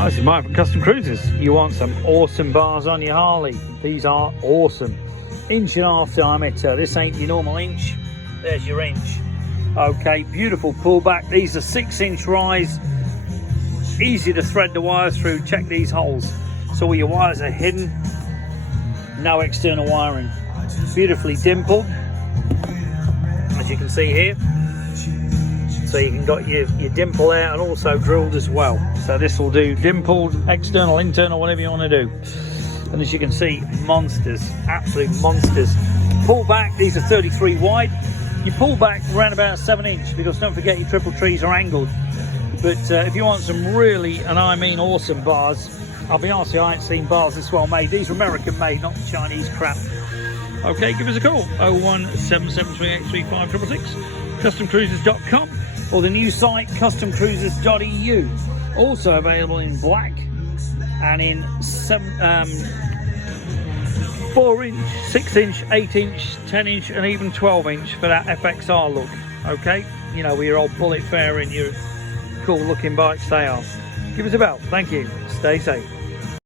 Oh, this is Mike from Custom Cruisers. You want some awesome bars on your Harley? These are awesome. 1.5" diameter. This ain't your normal inch. There's your inch. Okay, beautiful pullback. These are 6-inch rise. Easy to thread the wires through. Check these holes. So all your wires are hidden. No external wiring. Beautifully dimpled, as you can see here. So you can got your dimple there and also drilled as well. So this will do dimpled, external, internal, whatever you want to do. And as you can see, monsters, absolute monsters. Pull back, these are 33 wide. You pull back around about 7-inch, because don't forget your triple trees are angled. But if you want some really, and I mean awesome bars, I'll be honest with you, I ain't seen bars this well made. These are American made, not Chinese crap. Okay, give us a call, 01773835666, customcruisers.com, or the new site, customcruisers.eu. Also available in black and in 4-inch, 6-inch, 8-inch, 10-inch, and even 12-inch for that FXR look. Okay, you know, with your old bullet fairing, your cool looking bikes they are. Give us a bell. Thank you. Stay safe.